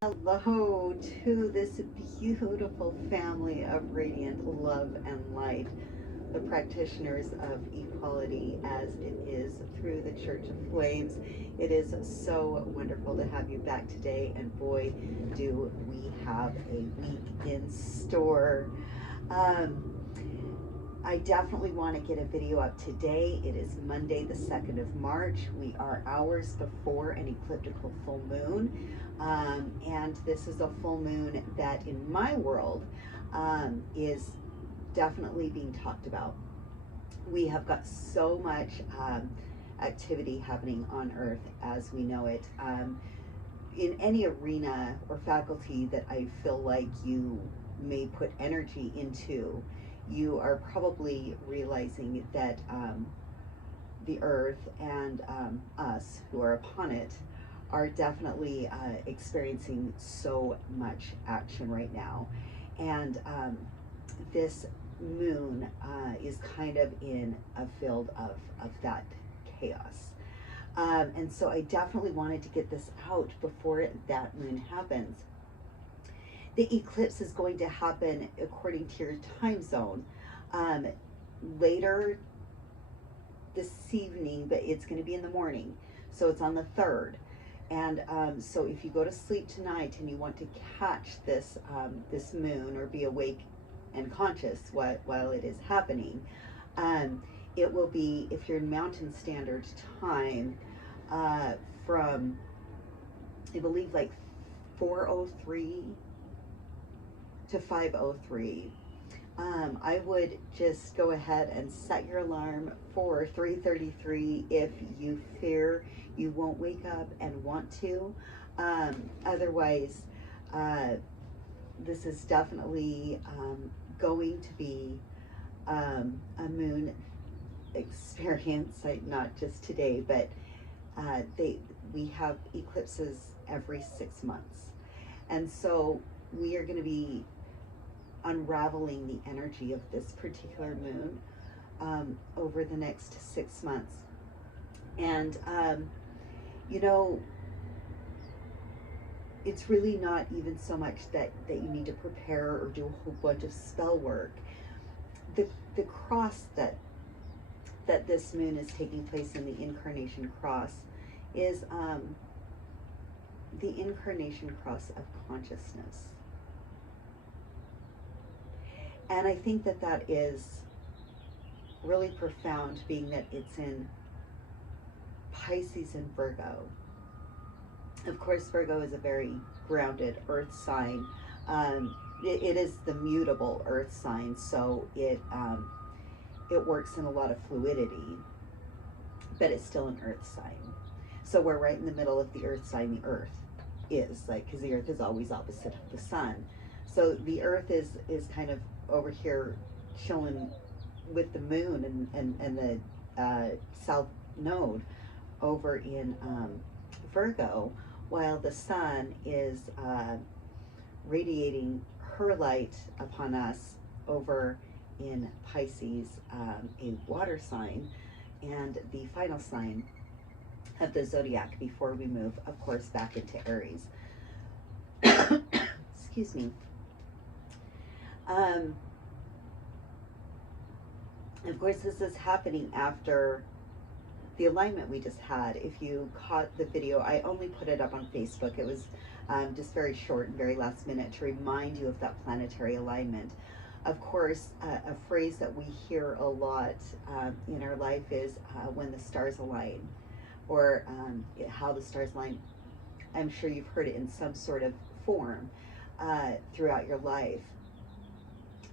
Hello to this beautiful family of radiant love and light, the practitioners of equality as it is through the Church of Flames. It is so wonderful to have you back today, and boy, do we have a week in store. Um, I definitely want to get a video up today. It is Monday, the 2nd of March. We are hours before an ecliptical full moon. And this is a full moon that, in my world, is definitely being talked about. We have got so much activity happening on Earth as we know it. In any arena or faculty that I feel like you may put energy into, you are probably realizing that the earth and us who are upon it are definitely experiencing so much action right now. And this moon is kind of in a field of that chaos. And so I definitely wanted to get this out before that moon happens. The eclipse is going to happen according to your time zone later this evening, but it's going to be in the morning. So it's on the 3rd. And so if you go to sleep tonight and you want to catch this moon or be awake and conscious while it is happening, it will be, if you're in Mountain Standard Time, from, I believe, like 4:03 to 5:03. I would just go ahead and set your alarm for 3:33 if you fear you won't wake up and want to. Otherwise, this is definitely going to be a moon experience, like not just today, but we have eclipses every 6 months. And so we are going to be unraveling the energy of this particular moon over the next 6 months. And, you know, it's really not even so much that you need to prepare or do a whole bunch of spell work. The cross that this moon is taking place in, the incarnation cross, is the incarnation cross of consciousness. And I think that that is really profound, being that it's in Pisces and Virgo. Of course, Virgo is a very grounded earth sign. It is the mutable earth sign, so it works in a lot of fluidity, but it's still an earth sign. So we're right in the middle of the earth sign. The earth is, like, because the earth is always opposite of the sun. So the earth is kind of over here chilling with the moon and the south node over in Virgo, while the sun is radiating her light upon us over in Pisces, a water sign, and the final sign of the zodiac before we move, of course, back into Aries. Excuse me. Of course, this is happening after the alignment we just had. If you caught the video, I only put it up on Facebook. It was just very short and very last minute to remind you of that planetary alignment. Of course, a phrase that we hear a lot in our life is when the stars align, or how the stars align. I'm sure you've heard it in some sort of form throughout your life.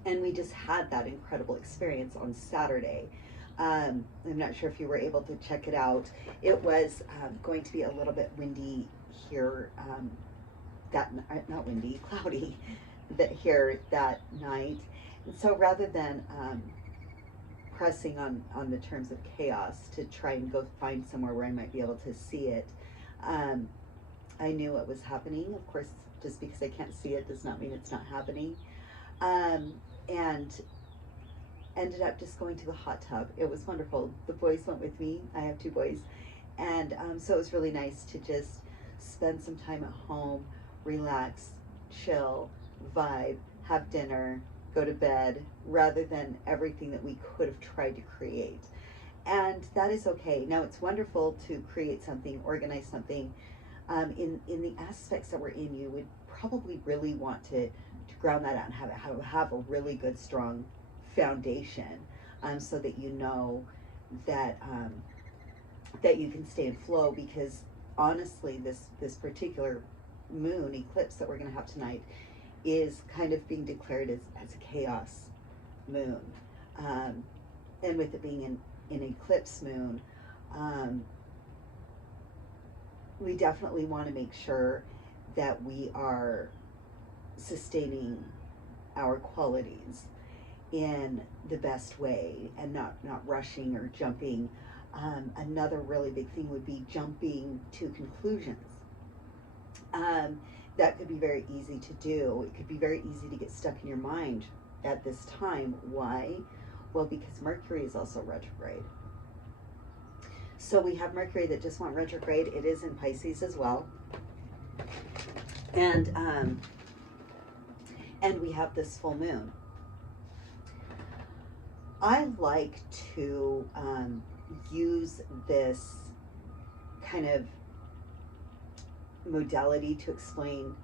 And we just had that incredible experience on Saturday. I'm not sure if you were able to check it out. It was going to be a little bit windy here, not windy, cloudy here that night. And so rather than pressing on the terms of chaos to try and go find somewhere where I might be able to see it, I knew what was happening. Of course, just because I can't see it does not mean it's not happening. And ended up just going to the hot tub. It was wonderful. The boys went with me. I have 2 boys. And so it was really nice to just spend some time at home relax, chill, vibe, have dinner, go to bed, rather than everything that we could have tried to create. And that is okay. Now, it's wonderful to create something, organize something. In the aspects that we're in, you would probably really want to ground that out and have a really good, strong foundation, so that you know that that you can stay in flow. Because honestly, this particular moon eclipse that we're going to have tonight is kind of being declared as a chaos moon, and with it being an eclipse moon, we definitely want to make sure that we are sustaining our qualities in the best way and not rushing or jumping. Another really big thing would be jumping to conclusions. That could be very easy to do. It could be very easy to get stuck in your mind at this time. Why? Well, because Mercury is also retrograde. So we have Mercury that just went retrograde. It is in Pisces as well. And we have this full moon. I like to use this kind of modality to explain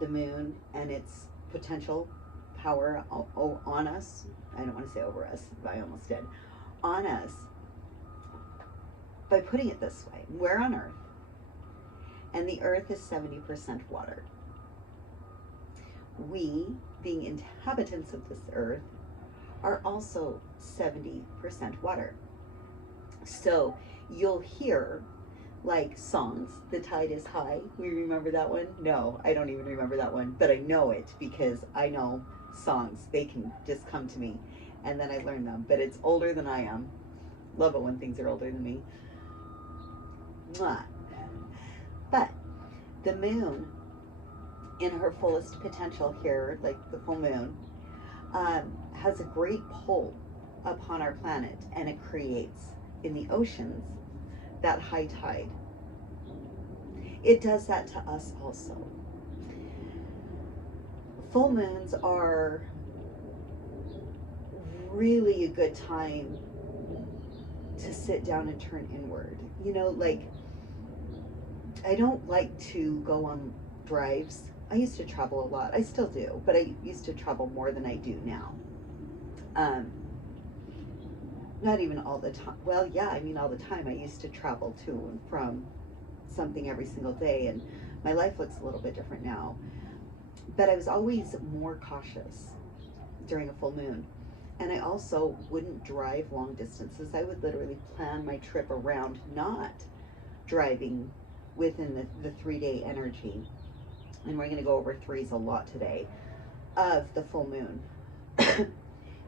the moon and its potential power on us. I don't want to say over us, but I almost did. On us, by putting it this way. We're on Earth, and the Earth is 70% water. We, being inhabitants of this Earth, are also 70% water. So you'll hear like songs, The Tide is High. We remember that one? No, I don't even remember that one, but I know it because I know songs. They can just come to me and then I learn them, but it's older than I am. Love it when things are older than me. Mwah. But the moon in her fullest potential here, like the full moon, has a great pull upon our planet, and it creates in the oceans that high tide. It does that to us also. Full moons are really a good time to sit down and turn inward. You know, like, I don't like to go on drives. I used to travel a lot. I still do, but I used to travel more than I do now. Not even all the time. Well, yeah, I mean all the time. I used to travel to and from something every single day, and my life looks a little bit different now. But I was always more cautious during a full moon. And I also wouldn't drive long distances. I would literally plan my trip around not driving within the 3-day energy. And we're going to go over threes a lot today of the full moon.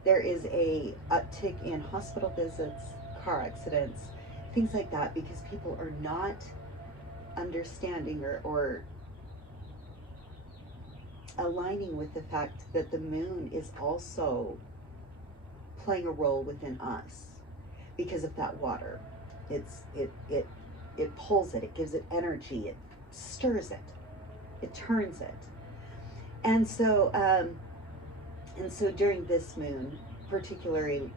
There is a uptick in hospital visits, car accidents, things like that, because people are not understanding or aligning with the fact that the moon is also playing a role within us because of that water. It pulls it, it gives it energy, it stirs it, it turns it. And so during this moon, particularly,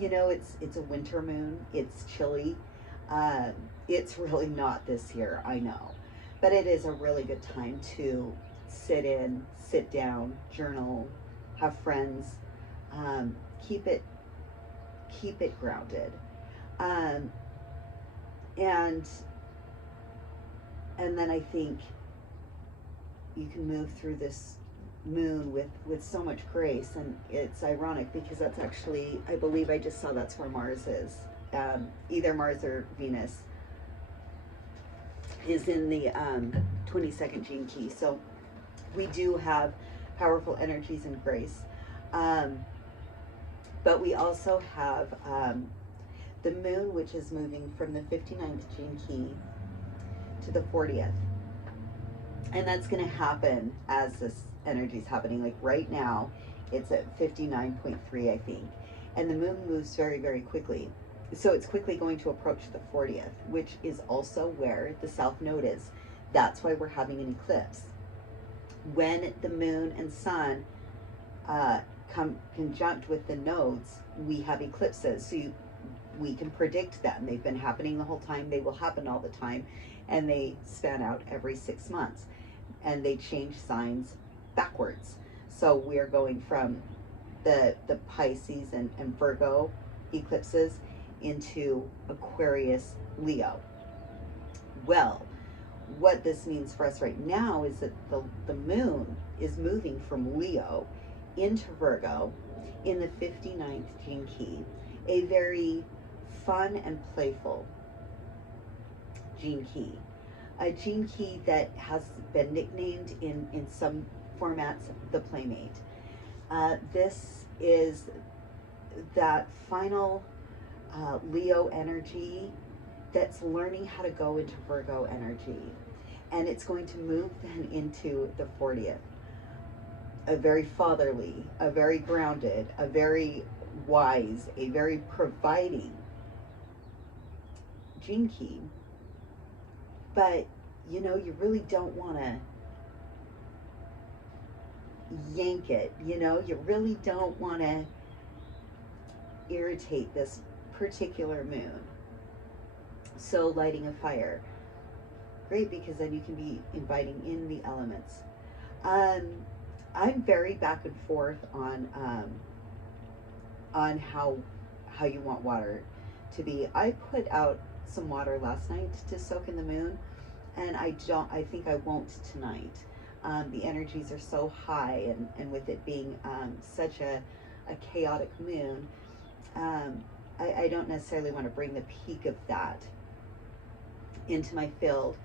you know, it's a winter moon. It's chilly. It's really not this year, I know, but it is a really good time to sit down, journal, have friends, keep it grounded, and then I think you can move through this moon with so much grace. And it's ironic because that's actually, I believe I just saw that's where Mars is. Either Mars or Venus is in the 22nd gene key. So we do have powerful energies and grace. But we also have the moon, which is moving from the 59th gene key to the 40th. And that's going to happen as this energy is happening. Like right now, it's at 59.3, I think. And the moon moves very, very quickly. So it's quickly going to approach the 40th, which is also where the South Node is. That's why we're having an eclipse. When the moon and sun come conjunct with the nodes, we have eclipses. So we can predict them. They've been happening the whole time. They will happen all the time. And they span out every 6 months. And they change signs backwards. So we're going from the Pisces and Virgo eclipses into Aquarius, Leo. Well, what this means for us right now is that the moon is moving from Leo into Virgo in the 59th gene key, a very fun and playful gene key. A gene key that has been nicknamed in some formats the Playmate. This is that final Leo energy that's learning how to go into Virgo energy. And it's going to move then into the 40th. A very fatherly, a very grounded, a very wise, a very providing gene key. But, you know, you really don't want to yank it, you know? You really don't want to irritate this particular moon. So lighting a fire, great, because then you can be inviting in the elements. I'm very back and forth on how you want water to be. I put out some water last night to soak in the moon, and I think I won't tonight. The energies are so high, and with it being such a chaotic moon, I don't necessarily want to bring the peak of that into my field,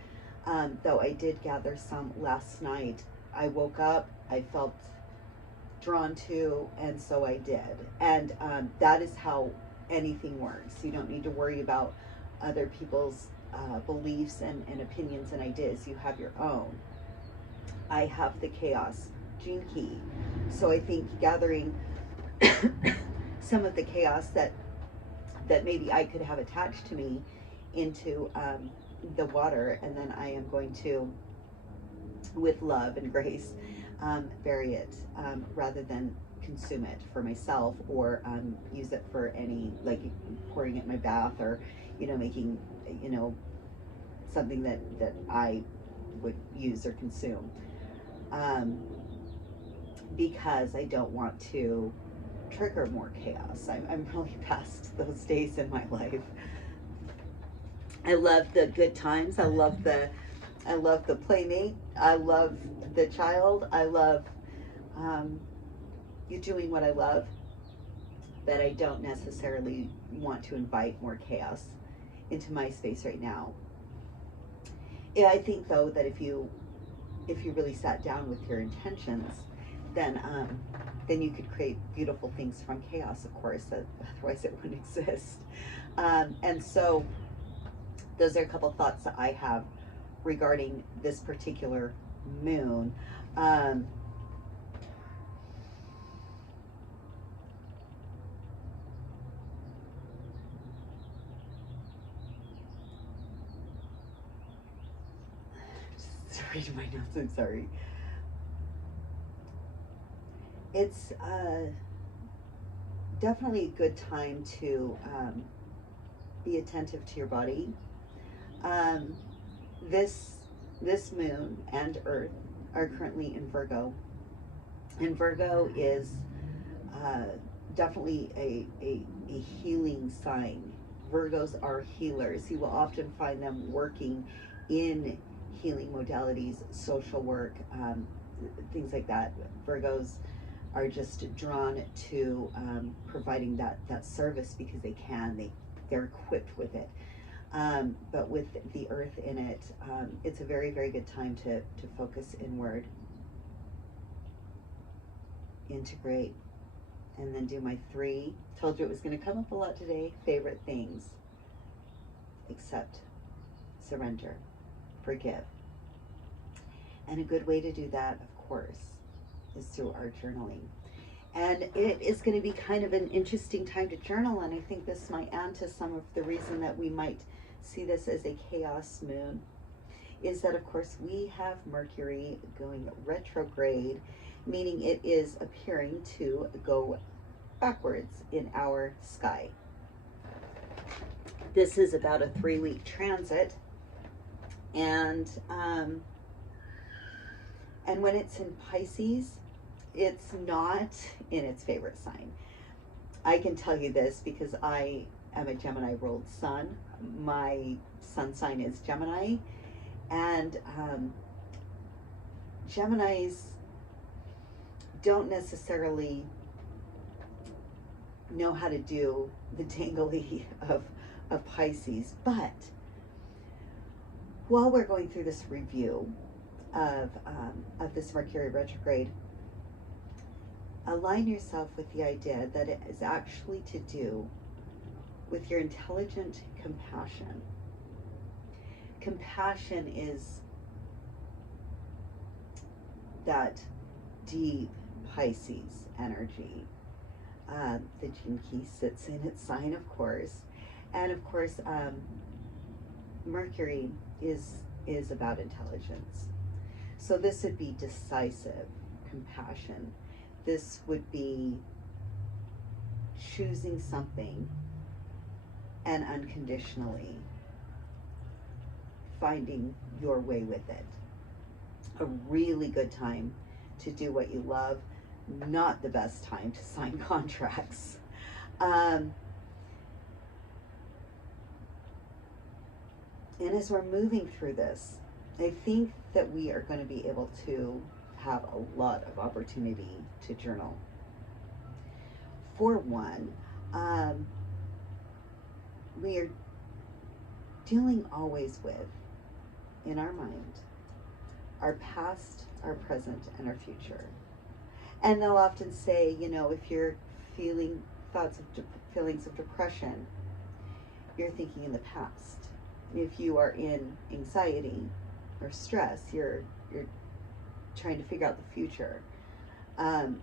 though I did gather some last night. I woke up, I felt drawn to, and so I did. And that is how anything works. You don't need to worry about other people's beliefs and opinions and ideas. You have your own. I have the chaos gene key. So I think gathering some of the chaos that maybe I could have attached to me into the water, and then I am going to, with love and grace, vary it rather than consume it for myself, or use it for any, like pouring it in my bath, or, you know, making, you know, something that I would use or consume, because I don't want to trigger more chaos. I'm really past those days in my life. I love the good times. I love the playmate. I love the child. I love you doing what I love, but I don't necessarily want to invite more chaos into my space right now. Yeah, I think though that if you really sat down with your intentions, then you could create beautiful things from chaos, of course, otherwise it wouldn't exist. And so those are a couple thoughts that I have regarding this particular moon. Just reading my notes, I'm sorry. It's definitely a good time to be attentive to your body. This moon and Earth are currently in Virgo, and Virgo is definitely a healing sign. Virgos are healers. You will often find them working in healing modalities, social work, things like that. Virgos are just drawn to providing that service because they can. They're equipped with it. But with the earth in it, it's a very, very good time to focus inward, integrate, and then do my 3. Told you it was going to come up a lot today. Favorite things: accept, surrender, forgive. And a good way to do that, of course, is through our journaling. And it is going to be kind of an interesting time to journal, and I think this might add to some of the reason that we might see this as a chaos moon, is that, of course, we have Mercury going retrograde, meaning it is appearing to go backwards in our sky. This is about a 3-week transit, and when it's in Pisces, it's not in its favorite sign. I can tell you this because I am a Gemini ruled sun. My sun sign is Gemini, and Geminis don't necessarily know how to do the tangly of Pisces. But while we're going through this review of this Mercury retrograde, align yourself with the idea that it is actually to do with your intelligent compassion. Compassion is that deep Pisces energy. The gene key sits in its sign, of course, and of course, Mercury is about intelligence. So this would be decisive compassion. This would be choosing something and unconditionally finding your way with it. A really good time to do what you love, not the best time to sign contracts. And as we're moving through this, I think that we are going to be able to have a lot of opportunity to journal. For one, we are dealing always with, in our mind, our past, our present, and our future. And they'll often say, you know, if you're feeling feelings of depression, you're thinking in the past. If you are in anxiety or stress, you're trying to figure out the future. And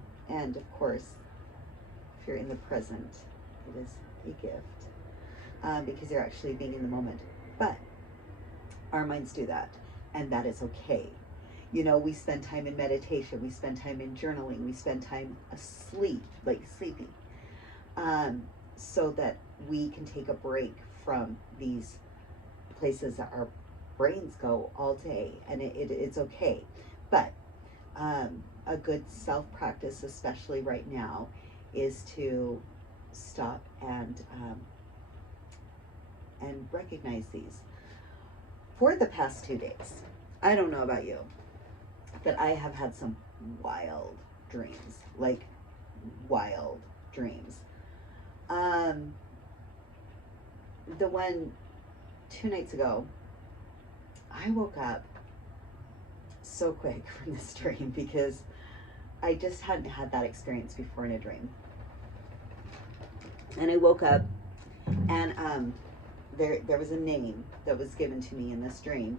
of course, if you're in the present, it is a gift, because you're actually being in the moment. But our minds do that, and that is okay. You know, we spend time in meditation, we spend time in journaling, we spend time asleep, like sleeping, so that we can take a break from these places that our brains go all day, and it's okay. But a good self-practice, especially right now, is to stop and recognize these. For the past 2 days, I don't know about you, but I have had some wild dreams, like wild dreams. The one 2 nights ago, I woke up so quick from this dream because I just hadn't had that experience before in a dream. And I woke up, and there was a name that was given to me in this dream.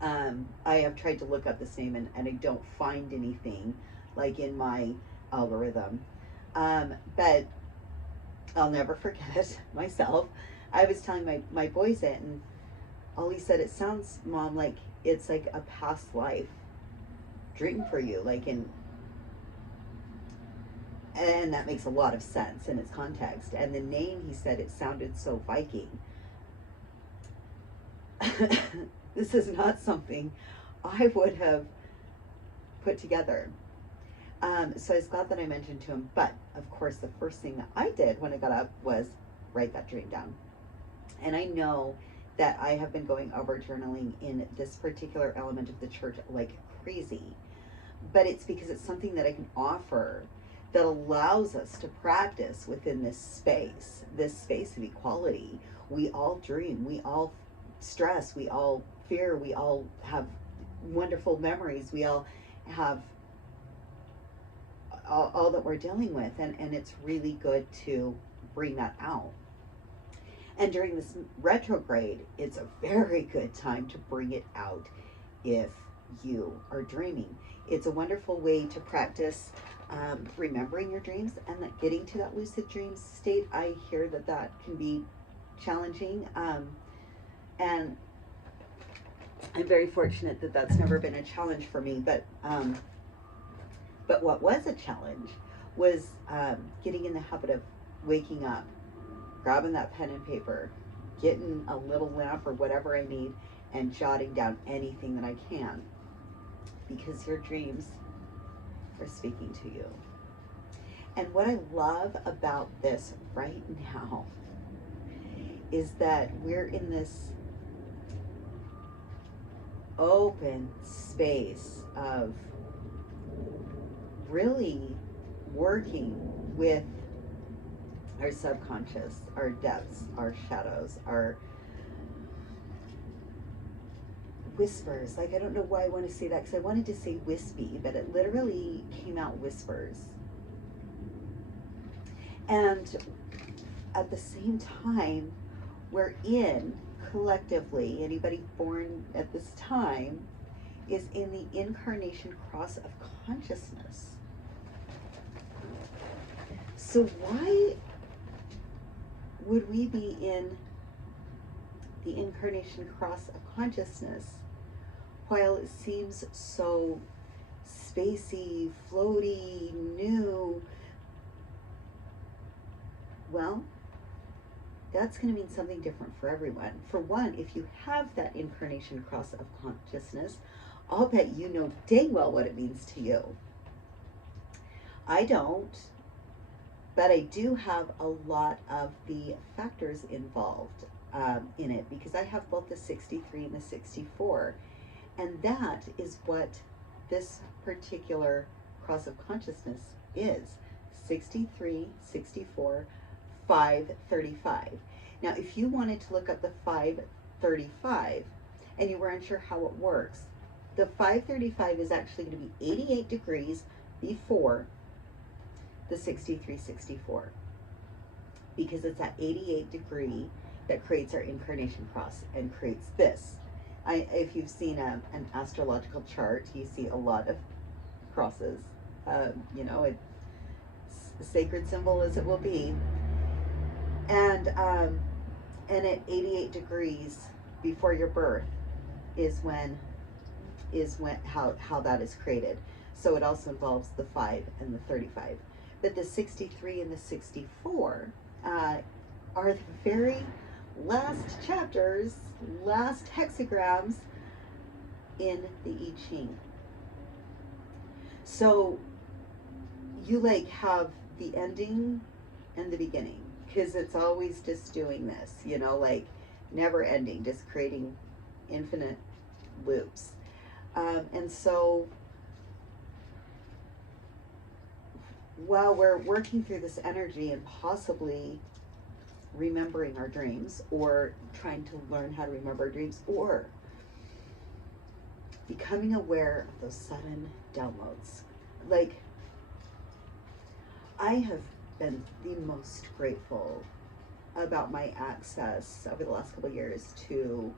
I have tried to look up this name, and I don't find anything like in my algorithm. But I'll never forget it myself. I was telling my boys it, and Ollie said, "It sounds, Mom, like it's like a past life dream for you, like in," and that makes a lot of sense in its context. And the name, he said, it sounded so Viking. This is not something I would have put together. So I was glad that I mentioned to him. But of course, the first thing that I did when I got up was write that dream down. And I know that I have been going over journaling in this particular element of the church like crazy, but it's because it's something that I can offer that allows us to practice within this space of equality. We all dream, we all stress, we all fear, we all have wonderful memories, we all have all that we're dealing with, and it's really good to bring that out. And during this retrograde, it's a very good time to bring it out if you are dreaming. It's a wonderful way to practice remembering your dreams and that getting to that lucid dream state. I hear that can be challenging. And I'm very fortunate that that's never been a challenge for me. But what was a challenge was getting in the habit of waking up, grabbing that pen and paper, getting a little lamp or whatever I need, and jotting down anything that I can, because your dreams are speaking to you. And what I love about this right now is that we're in this open space of really working with our subconscious, our depths, our shadows, our whispers. Like, I don't know why I want to say that, because I wanted to say wispy, but it literally came out whispers. And at the same time, we're in, collectively, anybody born at this time is in the incarnation cross of consciousness. So why would we be in the incarnation cross of consciousness while it seems so spacey, floaty, new? Well, that's going to mean something different for everyone. For one, if you have that incarnation cross of consciousness, I'll bet you know dang well what it means to you. I don't, but I do have a lot of the factors involved in it, because I have both the 63 and the 64. And that is what this particular cross of consciousness is. 63, 64, 535. Now, if you wanted to look up the 535 and you were unsure how it works, the 535 is actually going to be 88 degrees before the 63, 64, because it's that 88 degree that creates our incarnation cross and creates this. If you've seen an astrological chart, you see a lot of crosses. You know, it's a sacred symbol as it will be. And at 88 degrees before your birth is how that is created. So it also involves the 5 and the 35. But the 63 and the 64 are the very last chapters, last hexagrams in the I Ching. So you like have the ending and the beginning, because it's always just doing this, you know, like never ending, just creating infinite loops. And so while we're working through this energy and possibly remembering our dreams, or trying to learn how to remember our dreams, or becoming aware of those sudden downloads, like, I have been the most grateful about my access over the last couple of years to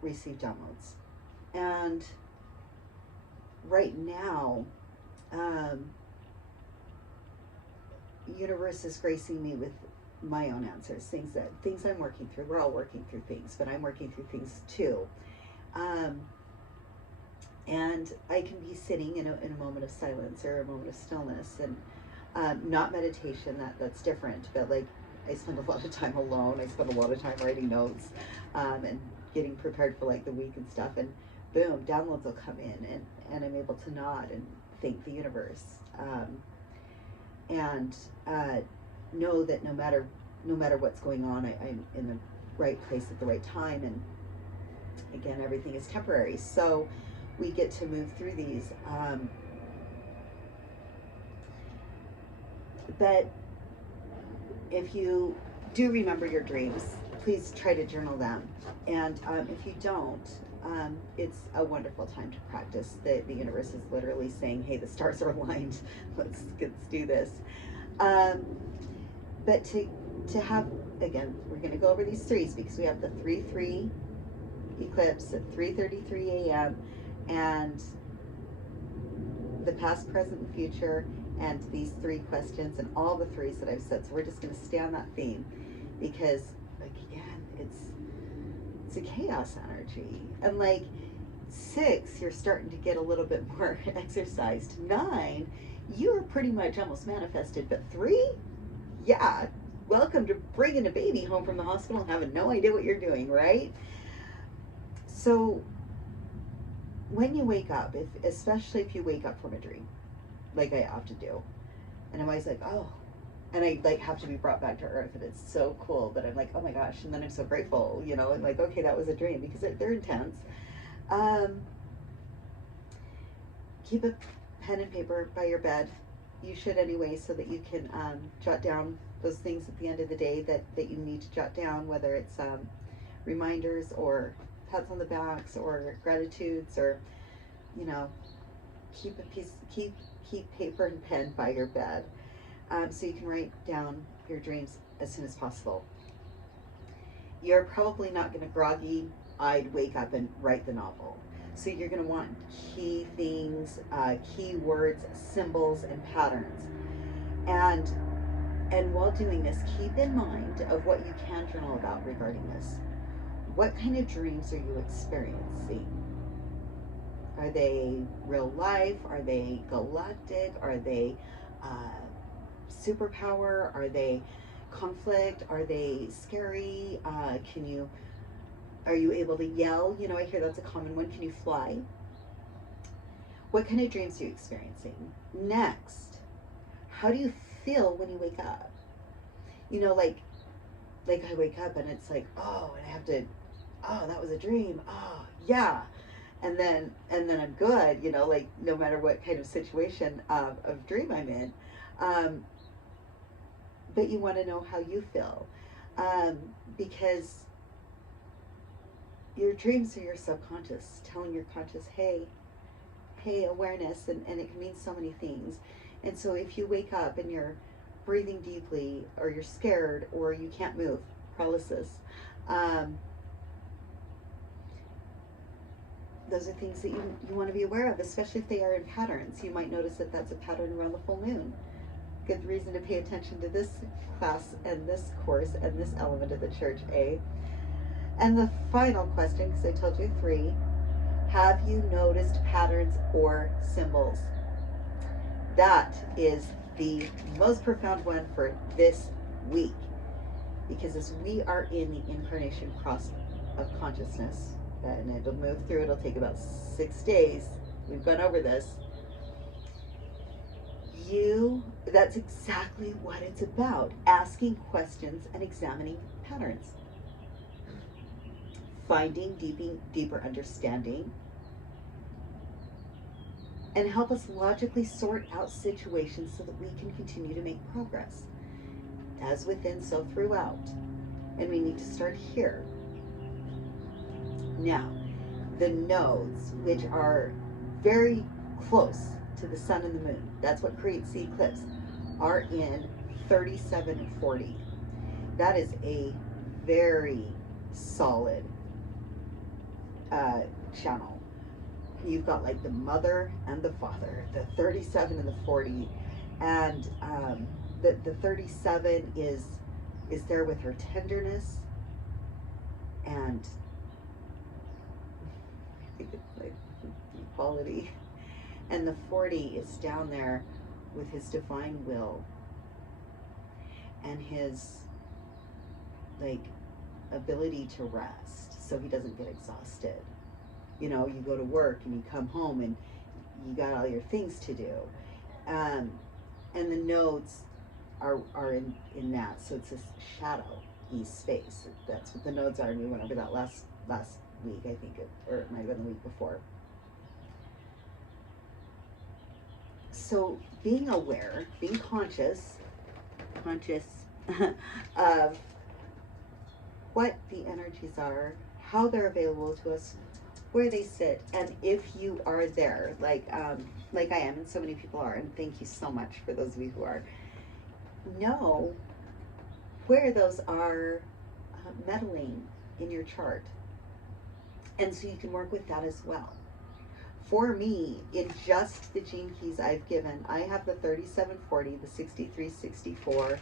receive downloads. And right now, universe is gracing me with my own answers, things I'm working through. We're all working through things, but I'm working through things too. And I can be sitting in a moment of silence or a moment of stillness, and not meditation, that's different, but like, I spend a lot of time alone. I spend a lot of time writing notes, and getting prepared for like the week and stuff, and boom, downloads will come in, and I'm able to nod and thank the universe, and know that no matter what's going on, I'm in the right place at the right time. And again, everything is temporary, so we get to move through these. But if you do remember your dreams, please try to journal them. And if you don't, it's a wonderful time to practice. The universe is literally saying, hey, the stars are aligned. Let's do this. But to have, again, we're going to go over these threes, because we have the 3-3 eclipse at 3:33 a.m. and the past, present, and future, and these 3 questions and all the threes that I've said. So we're just going to stay on that theme, because, like, again, it's it's a chaos energy. And like 6, you're starting to get a little bit more exercised. 9, you're pretty much almost manifested. But 3, yeah, welcome to bringing a baby home from the hospital and having no idea what you're doing, right? So when you wake up, especially if you wake up from a dream, like I often do, and I'm always like, oh, and I like have to be brought back to earth, and it's so cool. But I'm like, oh my gosh, and then I'm so grateful, you know, and like, okay, that was a dream, because they're intense. Keep a pen and paper by your bed. You should anyway, so that you can jot down those things at the end of the day that you need to jot down, whether it's reminders or pats on the backs or gratitudes, or, you know, keep paper and pen by your bed, so you can write down your dreams as soon as possible. You're probably not going to groggy-eyed wake up and write the novel. So you're going to want key things, key words, symbols, and patterns. And while doing this, keep in mind of what you can journal about regarding this. What kind of dreams are you experiencing? Are they real life? Are they galactic? Are they superpower? Are they conflict? Are they scary? Are you able to yell? You know, I hear that's a common one. Can you fly? What kind of dreams are you experiencing? Next, how do you feel when you wake up? You know, like I wake up and it's like, oh, and I have to, oh, that was a dream. Oh, yeah. And then I'm good, you know, like no matter what kind of situation of dream I'm in. But you want to know how you feel, because your dreams are your subconscious telling your conscious, hey, awareness, and it can mean so many things. And so if you wake up and you're breathing deeply, or you're scared, or you can't move, paralysis, those are things that you want to be aware of, especially if they are in patterns. You might notice that that's a pattern around the full moon. Good reason to pay attention to this class and this course and this element of the church, eh? And the final question, because I told you 3, have you noticed patterns or symbols? That is the most profound one for this week, because as we are in the incarnation cross of consciousness, and it'll move through, it'll take about 6 days. We've gone over this. That's exactly what it's about. Asking questions and examining patterns. Finding deeper understanding. And help us logically sort out situations so that we can continue to make progress. As within, so throughout. And we need to start here. Now, the nodes, which are very close to the sun and the moon, that's what creates the eclipse, are in 37 and 40. That is a very solid channel. You've got like the mother and the father, the 37 and the 40, and the 37 is there with her tenderness, and I think it's like equality, and the 40 is down there with his divine will and his like ability to rest, so he doesn't get exhausted. You know, you go to work and you come home and you got all your things to do, and the nodes are in that, so it's a shadowy space. That's what the nodes are, and we went over that last week, I think, or it might have been the week before. So being aware, being conscious of what the energies are, how they're available to us, where they sit, and if you are there, like I am, and so many people are, and thank you so much for those of you who are, know where those are meddling in your chart, and so you can work with that as well. For me, in just the gene keys I've given, I have the 3740, the 6364,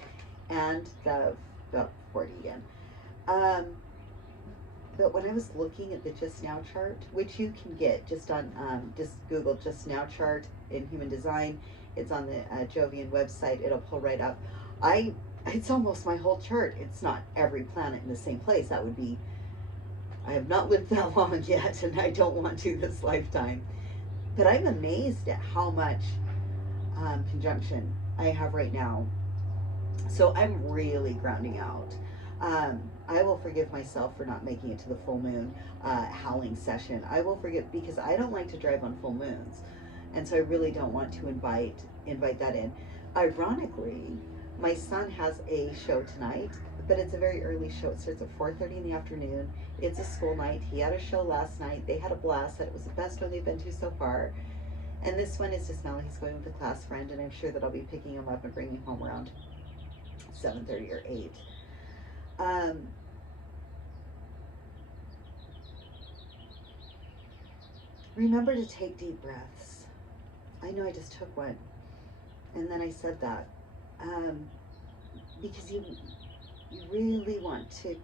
and the 40 again. But when I was looking at the Just Now chart, which you can get just on, just Google Just Now chart in human design, it's on the Jovian website, it'll pull right up. It's almost my whole chart. It's not every planet in the same place. That would be, I have not lived that long yet, and I don't want to this lifetime. But I'm amazed at how much conjunction I have right now. So I'm really grounding out. I will forgive myself for not making it to the full moon howling session. I will forgive, because I don't like to drive on full moons, and so I really don't want to invite that in. Ironically, my son has a show tonight, but it's a very early show. It starts at 4:30 in the afternoon. It's a school night. He had a show last night. They had a blast. Said it was the best one they've been to so far. And this one is just Melanie. He's going with a class friend, and I'm sure that I'll be picking him up and bringing him home around 7:30 or 8. Remember to take deep breaths. I know I just took one, and then I said that because you really want to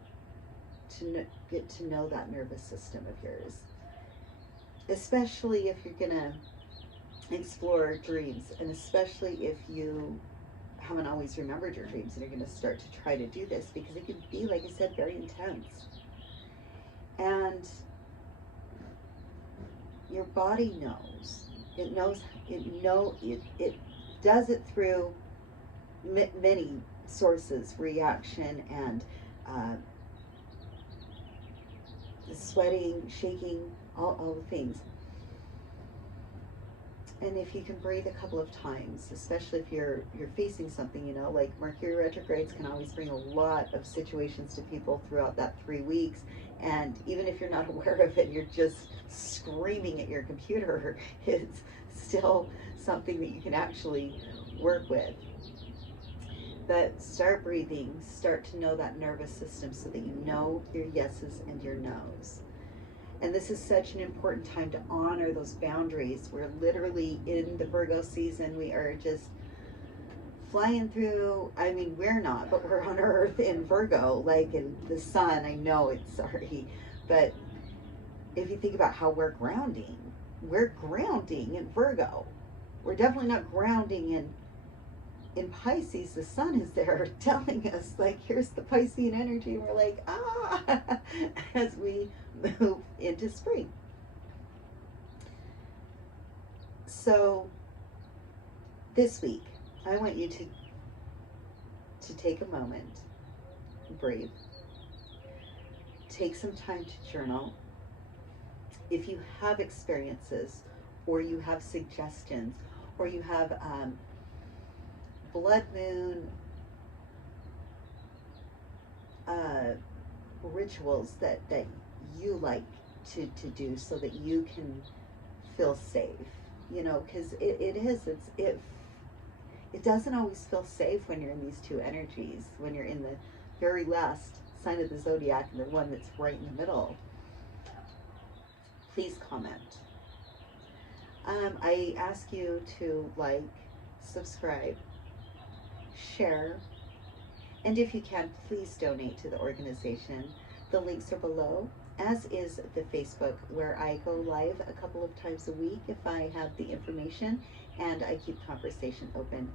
get to know that nervous system of yours, especially if you're gonna explore dreams, and especially if you haven't always remembered your dreams and you're going to start to try to do this, because it can be, like I said, very intense. And your body knows. It knows. It does it through many sources: reaction and sweating, shaking, all the things. And if you can breathe a couple of times, especially if you're facing something, like Mercury retrogrades can always bring a lot of situations to people throughout that 3 weeks. And even if you're not aware of it, you're just screaming at your computer, it's still something that you can actually work with. But start breathing, start to know that nervous system so that you know your yeses and your nos. And this is such an important time to honor those boundaries. We're literally in the Virgo season. We are just flying through. I mean, we're not, but we're on Earth in Virgo, like in the sun. I know it's sorry. But if you think about how we're grounding in Virgo. We're definitely not grounding in Pisces. The sun is there telling us, like, here's the Piscean energy. And we're like, as we move into spring. So this week, I want you to take a moment, breathe, take some time to journal. If you have experiences, or you have suggestions, or you have blood moon rituals that you like to do so that you can feel safe, because it doesn't always feel safe when you're in these two energies, when you're in the very last sign of the zodiac and the one that's right in the middle. Please comment. I ask you to like, subscribe, share, and if you can, please donate to the organization. The links are below, as is the Facebook, where I go live a couple of times a week if I have the information, and I keep conversation open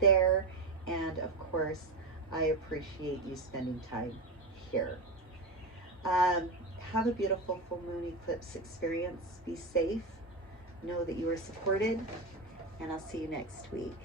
there. And of course, I appreciate you spending time here. Have a beautiful full moon eclipse experience. Be safe. Know that you are supported, and I'll see you next week.